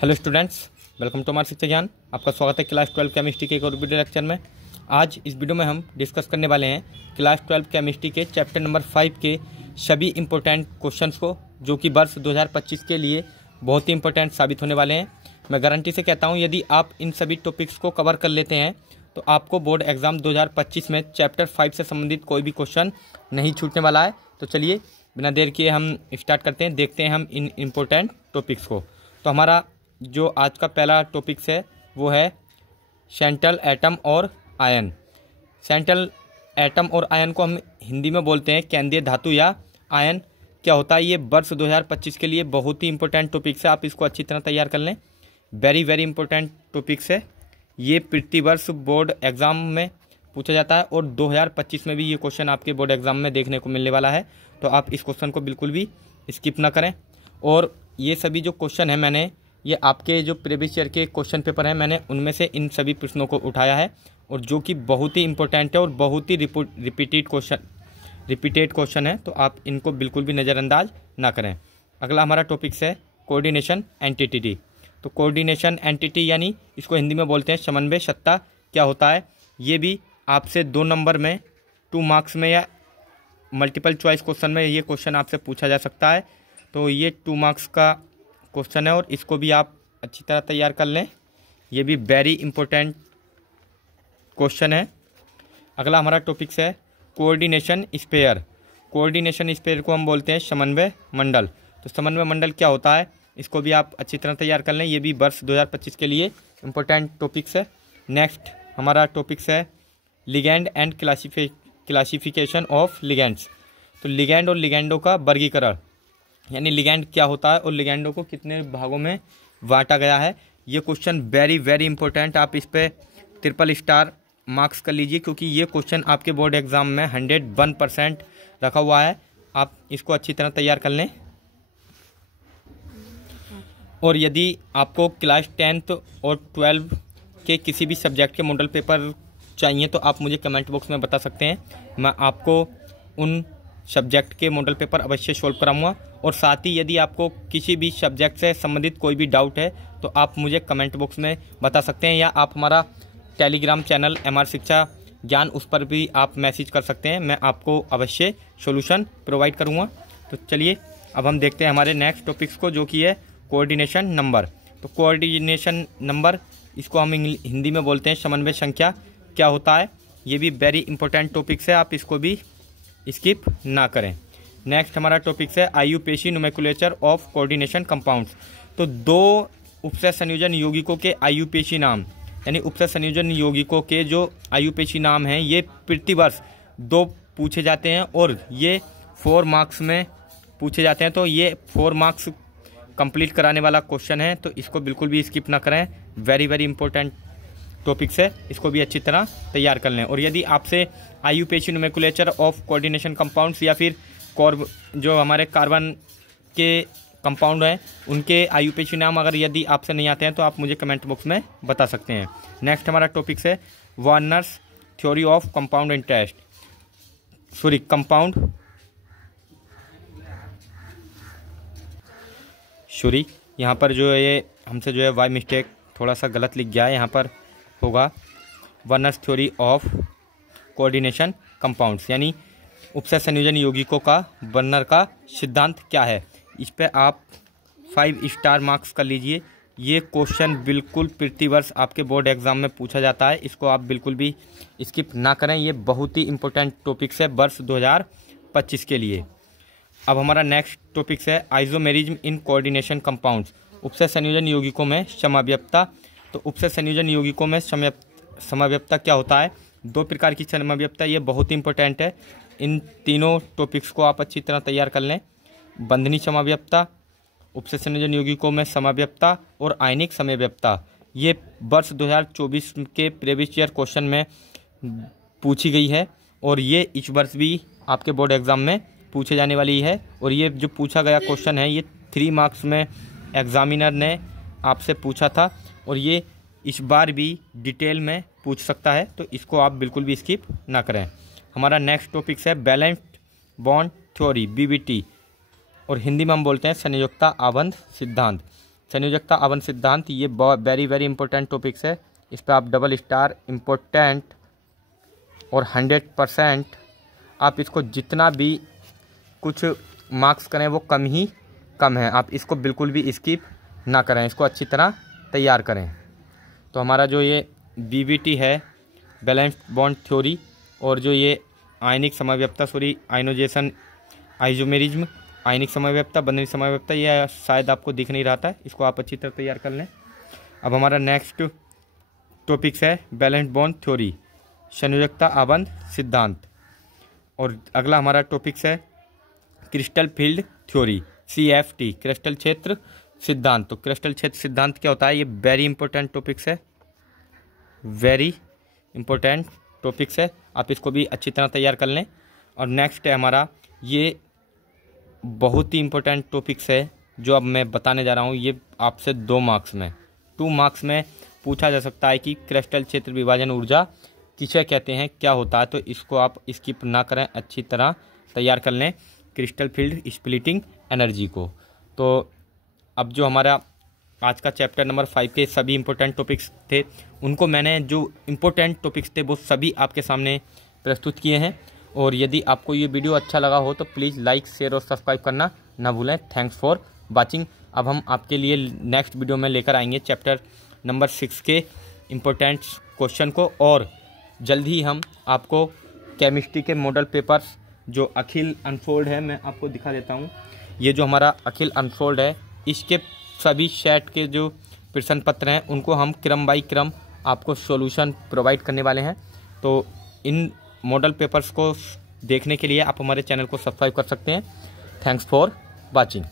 Hello students, welcome to हमारे शिक्षा ज्ञान। आपका स्वागत है क्लास 12 केमिस्ट्री के एक और वीडियो लेक्चर में। आज इस वीडियो में हम डिस्कस करने वाले हैं क्लास 12 केमिस्ट्री के चैप्टर नंबर 5 के सभी इम्पोर्टेंट क्वेश्चंस को, जो कि वर्ष 2025 के लिए बहुत ही इंपॉर्टेंट साबित होने वाले हैं। मैं गारंटी से कहता हूँ, यदि आप इन सभी टॉपिक्स को कवर कर लेते हैं तो आपको बोर्ड एग्जाम 2025 में चैप्टर 5 से संबंधित कोई भी क्वेश्चन नहीं छूटने वाला है। तो चलिए बिना देर किए हम स्टार्ट करते हैं, देखते हैं हम इन इम्पोर्टेंट टॉपिक्स को। तो हमारा जो आज का पहला टॉपिक्स है वो है सेंट्रल एटम और आयन। सेंट्रल एटम और आयन को हम हिंदी में बोलते हैं केंद्रीय धातु या आयन। क्या होता है, ये वर्ष 2025 के लिए बहुत ही इंपॉर्टेंट टॉपिक्स है। आप इसको अच्छी तरह तैयार कर लें, वेरी वेरी इंपॉर्टेंट टॉपिक्स है। ये प्रतिवर्ष बोर्ड एग्ज़ाम में पूछा जाता है और 2025 में भी ये क्वेश्चन आपके बोर्ड एग्ज़ाम में देखने को मिलने वाला है। तो आप इस क्वेश्चन को बिल्कुल भी स्किप ना करें। और ये सभी जो क्वेश्चन है, मैंने ये आपके जो प्रीवियस ईयर के क्वेश्चन पेपर हैं, मैंने उनमें से इन सभी प्रश्नों को उठाया है, और जो कि बहुत ही इंपॉर्टेंट है और बहुत ही रिपीटेड क्वेश्चन है। तो आप इनको बिल्कुल भी नज़रअंदाज ना करें। अगला हमारा टॉपिक्स है कोऑर्डिनेशन एंटिटी। तो कोऑर्डिनेशन एंटिटी यानी इसको हिंदी में बोलते हैं समन्वय सत्ता। क्या होता है, ये भी आपसे 2 नंबर में 2 मार्क्स में या मल्टीपल चॉइस क्वेश्चन में ये क्वेश्चन आपसे पूछा जा सकता है। तो ये 2 मार्क्स का क्वेश्चन है और इसको भी आप अच्छी तरह तैयार कर लें। ये भी वेरी इंपॉर्टेंट क्वेश्चन है। अगला हमारा टॉपिक्स है कोऑर्डिनेशन स्फीयर। कोऑर्डिनेशन स्फीयर को हम बोलते हैं समन्वय मंडल। तो समन्वय मंडल क्या होता है, इसको भी आप अच्छी तरह तैयार कर लें। ये भी वर्ष 2025 के लिए इंपॉर्टेंट टॉपिक्स है। नेक्स्ट हमारा टॉपिक्स है ligand and classification of ligands. तो लिगैंड और लिगैंडों का वर्गीकरण, यानी लिगैंड क्या होता है और लिगैंडों को कितने भागों में बांटा गया है। ये क्वेश्चन वेरी वेरी इंपॉर्टेंट। आप इस पर 3 स्टार मार्क्स कर लीजिए, क्योंकि ये क्वेश्चन आपके बोर्ड एग्जाम में 101% रखा हुआ है। आप इसको अच्छी तरह तैयार कर लें। और यदि आपको क्लास 10th और 12 के किसी भी सब्जेक्ट के मॉडल पेपर चाहिए तो आप मुझे कमेंट बॉक्स में बता सकते हैं। मैं आपको उन सब्जेक्ट के मॉडल पेपर अवश्य सोल्व कराऊंगा। और साथ ही यदि आपको किसी भी सब्जेक्ट से संबंधित कोई भी डाउट है तो आप मुझे कमेंट बॉक्स में बता सकते हैं, या आप हमारा टेलीग्राम चैनल MR शिक्षा ज्ञान, उस पर भी आप मैसेज कर सकते हैं। मैं आपको अवश्य सॉल्यूशन प्रोवाइड करूंगा। तो चलिए अब हम देखते हैं हमारे नेक्स्ट टॉपिक्स को, जो कि है कोऑर्डिनेशन नंबर। तो कोऑर्डिनेशन नंबर, इसको हम हिंदी में बोलते हैं समन्वय संख्या। क्या होता है, ये भी वेरी इंपॉर्टेंट टॉपिक्स है। आप इसको भी स्किप ना करें। नेक्स्ट हमारा टॉपिक्स है आयुपेशी नोमेनक्लेचर ऑफ कोऑर्डिनेशन कंपाउंड्स। तो 2 उपसय संयोजन यौगिकों के आयुपेशी नाम, यानी उपसय संयोजन यौगिकों के जो आयुपेशी नाम हैं, ये प्रतिवर्ष 2 पूछे जाते हैं और ये 4 मार्क्स में पूछे जाते हैं। तो ये 4 मार्क्स कंप्लीट कराने वाला क्वेश्चन है, तो इसको बिल्कुल भी स्किप ना करें। वेरी वेरी इंपॉर्टेंट टॉपिक्स है, इसको भी अच्छी तरह तैयार कर लें। और यदि आपसे आयुपेशी नोमेनक्लेचर ऑफ कोऑर्डिनेशन कंपाउंड्स या फिर जो हमारे कार्बन के कंपाउंड हैं उनके आयुपेशी नाम अगर यदि आपसे नहीं आते हैं तो आप मुझे कमेंट बॉक्स में बता सकते हैं। नेक्स्ट हमारा टॉपिक्स है Warners theory of compound interest, यहाँ पर जो है ये हमसे जो है बाय मिस्टेक थोड़ा सा गलत लिख गया है। यहाँ पर होगा Warners theory of coordination compounds, यानी उपसय संयोजन यौगिकों का वर्नर का सिद्धांत क्या है। इस पे आप 5 स्टार मार्क्स कर लीजिए। ये क्वेश्चन बिल्कुल प्रतिवर्ष आपके बोर्ड एग्जाम में पूछा जाता है, इसको आप बिल्कुल भी स्किप ना करें। ये बहुत ही इंपॉर्टेंट टॉपिक्स है वर्ष 2025 के लिए। अब हमारा नेक्स्ट टॉपिक्स है आइसोमेरिज्म इन कोऑर्डिनेशन कंपाउंड्स, उपसय संयोजन यौगिकों में समव्यपता। तो उपसय संयोजन यौगिकों में समव्यपता क्या होता है, 2 प्रकार की समव्यपता, ये बहुत ही इंपॉर्टेंट है। इन तीनों टॉपिक्स को आप अच्छी तरह तैयार कर लें। बंधनी समव्यपता, उपसय संयोजन यौगिकों में समव्यपता और आयनिक समव्यपता, ये वर्ष 2024 के प्रीवियस ईयर क्वेश्चन में पूछी गई है और ये इस वर्ष भी आपके बोर्ड एग्जाम में पूछे जाने वाली है। और ये जो पूछा गया क्वेश्चन है, ये 3 मार्क्स में एग्जामिनर ने आपसे पूछा था और ये इस बार भी डिटेल में पूछ सकता है, तो इसको आप बिल्कुल भी स्किप ना करें। हमारा नेक्स्ट टॉपिक्स है बैलेंस्ड बॉन्ड थ्योरी BBT, और हिंदी में हम बोलते हैं संयोजकता आबंध सिद्धांत। संयोजकता आबंध सिद्धांत, ये वेरी वेरी इंपॉर्टेंट टॉपिक्स है। इस पर आप डबल स्टार इम्पोर्टेंट और 100% आप इसको जितना भी कुछ मार्क्स करें वो कम ही कम है। आप इसको बिल्कुल भी स्किप ना करें, इसको अच्छी तरह तैयार करें। तो हमारा जो ये BBT है, बैलेंस्ड बॉन्ड थ्योरी, और जो ये आयनिक समव्यवस्था आयनोजेशन, आइजोमेरिज्म, आयनिक समव्यवस्था, बंधनीय समव्यवस्था, ये शायद आपको दिख नहीं रहा था, इसको आप अच्छी तरह तैयार कर लें। अब हमारा नेक्स्ट टॉपिक्स है बैलेंस्ड बॉन्ड थ्योरी, संयोजकता आबंध सिद्धांत, और अगला हमारा टॉपिक्स है crystal field theory, CFT, crystal क्षेत्र सिद्धांत। तो क्रिस्टल क्षेत्र सिद्धांत क्या होता है, ये वेरी इंपॉर्टेंट टॉपिक्स है, वेरी इंपॉर्टेंट टॉपिक्स है, आप इसको भी अच्छी तरह तैयार कर लें। और नेक्स्ट है हमारा, ये बहुत ही इंपॉर्टेंट टॉपिक्स है जो अब मैं बताने जा रहा हूँ। ये आपसे 2 मार्क्स में पूछा जा सकता है कि क्रिस्टल क्षेत्र विभाजन ऊर्जा किसे कहते हैं, क्या होता है। तो इसको आप स्किप ना करें, अच्छी तरह तैयार कर लें, क्रिस्टल फील्ड स्प्लिटिंग एनर्जी को। तो अब जो हमारा आज का चैप्टर नंबर 5 के सभी इंपॉर्टेंट टॉपिक्स थे, उनको मैंने जो इंपॉर्टेंट टॉपिक्स थे वो सभी आपके सामने प्रस्तुत किए हैं। और यदि आपको ये वीडियो अच्छा लगा हो तो प्लीज़ लाइक, शेयर और सब्सक्राइब करना ना भूलें। Thanks for watching. अब हम आपके लिए नेक्स्ट वीडियो में लेकर आएंगे चैप्टर नंबर 6 के इम्पोर्टेंट क्वेश्चन को, और जल्द ही हम आपको केमिस्ट्री के मॉडल पेपर्स जो अखिल अनफोल्ड है, मैं आपको दिखा देता हूँ। ये जो हमारा अखिल अनफोल्ड है, इसके सभी सेट के जो प्रश्न पत्र हैं उनको हम क्रम बाई क्रम आपको सॉल्यूशन प्रोवाइड करने वाले हैं। तो इन मॉडल पेपर्स को देखने के लिए आप हमारे चैनल को सब्सक्राइब कर सकते हैं। Thanks for watching.